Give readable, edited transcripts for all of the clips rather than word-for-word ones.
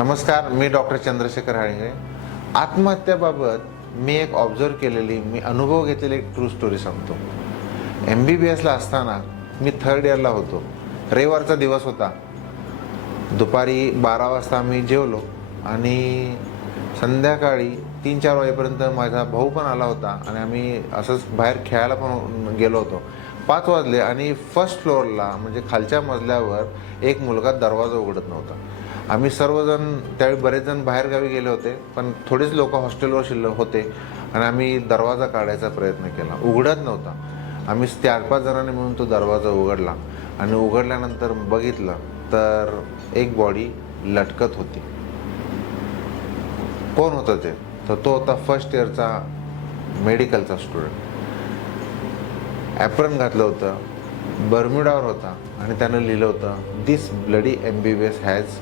नमस्कार, मी डॉक्टर चंद्रशेखर हाळिंगे. आत्महत्याबाबत मी एक ऑब्झर्व केलेली, मी अनुभव घेतलेली एक ट्रू स्टोरी सांगतो. MBBSला असताना मी थर्ड इयरला होतो. रविवारचा दिवस होता. दुपारी 12 वाजता आम्ही जेवलो आणि संध्याकाळी 3-4 वाजेपर्यंत माझा भाऊ पण आला होता आणि आम्ही असंच बाहेर खेळायला पण गेलो होतो. 5 वाजले आणि फर्स्ट फ्लोअरला म्हणजे खालच्या मजल्यावर एक मुलगा दरवाजा उघडत नव्हता. आम्ही सर्वजण त्यावेळी बरेच जण बाहेरगावी गेले होते, पण थोडेच लोक हॉस्टेलवर शिल्लक होते आणि आम्ही दरवाजा काढायचा प्रयत्न केला. उघडत नव्हता. आम्ही 4-5 जणांनी मिळून तो दरवाजा उघडला आणि उघडल्यानंतर बघितलं तर एक बॉडी लटकत होती. कोण होतं ते? तर तो होता फर्स्ट इयरचा मेडिकलचा स्टुडंट. ॲप्रन घातलं होतं, बर्म्युडावर होता आणि त्यानं लिहिलं होतं, this bloody MBBS has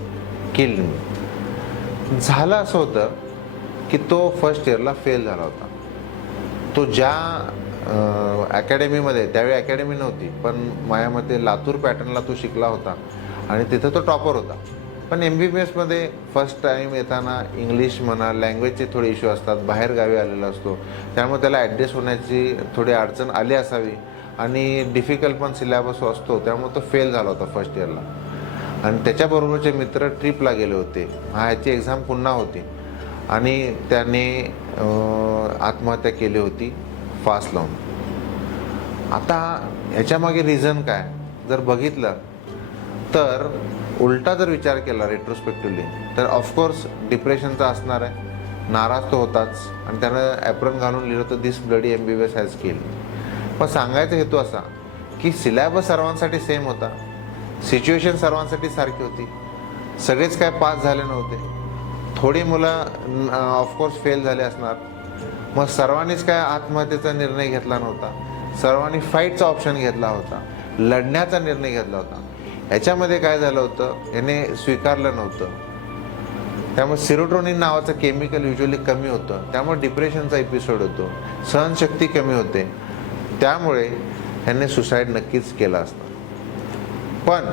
killed me. झालं असं होतं की तो फर्स्ट इयरला फेल झाला होता. तो ज्या अकॅडमीमध्ये, त्यावेळी अकॅडमी नव्हती, पण माझ्या मते लातूर पॅटर्नला तो शिकला होता आणि तिथं तो टॉपर होता. पण MBBSमध्ये फर्स्ट टाईम येताना इंग्लिश म्हणा, लँग्वेजचे थोडे इश्यू असतात, बाहेर गावी आलेला असतो, त्यामुळे त्याला ॲडजस्ट होण्याची थोडी अडचण आली असावी आणि डिफिकल्ट पण सिलेबस असतो, त्यामुळे तो फेल झाला होता फर्स्ट इयरला. आणि त्याच्याबरोबरचे मित्र ट्रिपला गेले होते. ह्याची एक्झाम पुन्हा होती आणि त्याने आत्महत्या केली होती फास लावून. आता ह्याच्यामागे रिझन काय जर बघितलं तर उलटा जर विचार केला रेट्रोस्पेक्टिव्हली तर ऑफकोर्स डिप्रेशनचा असणार आहे. नाराज तो होताच आणि त्यानं ॲप्रन घालून लिहिलं होतं, this bloody MBBS has killed. पण सांगायचा हेतू असा की सिलेबस सर्वांसाठी सेम होता, सिच्युएशन सर्वांसाठी सारखी होती, सगळेच काय पास झाले नव्हते, थोडी मुलं ऑफकोर्स फेल झाले असणार. मग सर्वांनीच काय आत्महत्येचा निर्णय घेतला नव्हता, सर्वांनी फाईटचा ऑप्शन घेतला होता, लढण्याचा निर्णय घेतला होता. ह्याच्यामध्ये काय झालं होतं, याने स्वीकारलं नव्हतं. त्यामुळे सेरोटोनिन नावाचं केमिकल युजली कमी होतं, त्यामुळे डिप्रेशनचा एपिसोड होतो, सहनशक्ती कमी होते, त्यामुळे ह्याने सुसाईड नक्कीच केला असता. पण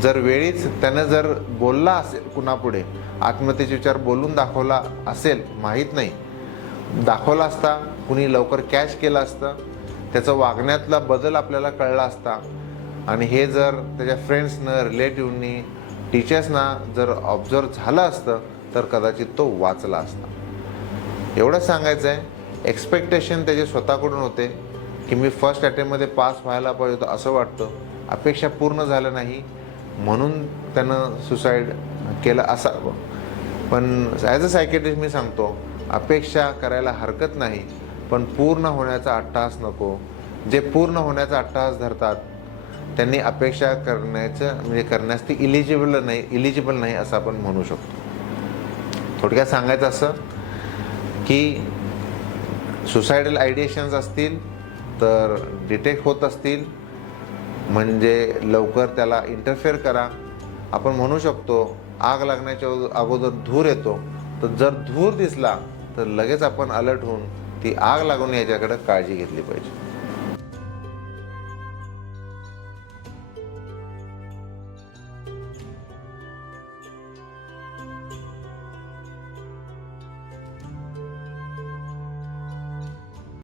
जर वेळीच त्यानं जर बोलला असेल कुणापुढे, आत्महत्येचे विचार बोलून दाखवला असेल, माहीत नाही, दाखवला असता, कुणी लवकर कॅच केलं असतं, त्याचं वागण्यातला बदल आपल्याला कळला असता आणि हे जर त्याच्या फ्रेंड्सनं, रिलेटिव्हनी, टीचर्सना जर ऑब्झर्व झालं असतं तर कदाचित तो वाचला असता. एवढं सांगायचं आहे, एक्सपेक्टेशन त्याचे स्वतःकडून होते की मी फर्स्ट अटेम्प्टमध्ये पास व्हायला पाहिजे होतं असं वाटतं, अपेक्षा पूर्ण झालं नाही म्हणून त्यानं सुसाईड केलं असावं. पण ॲज अ सायकेट्रिस्ट मी सांगतो, अपेक्षा करायला हरकत नाही, पण पूर्ण होण्याचा अट्टहास नको. जे पूर्ण होण्याचा अट्टहास धरतात त्यांनी अपेक्षा करण्यास ती इलिजिबल नाही असं आपण म्हणू शकतो. थोडक्यात सांगायचं असं की सुसायडल आयडिएशन्स असतील तर डिटेक्ट होत असतील म्हणजे लवकर त्याला इंटरफेअर करा. आपण म्हणू शकतो आग लागण्याच्या अगोदर धूर येतो, तर जर धूर दिसला तर लगेच आपण अलर्ट होऊन ती आग लागून याच्याकडे काळजी घेतली पाहिजे.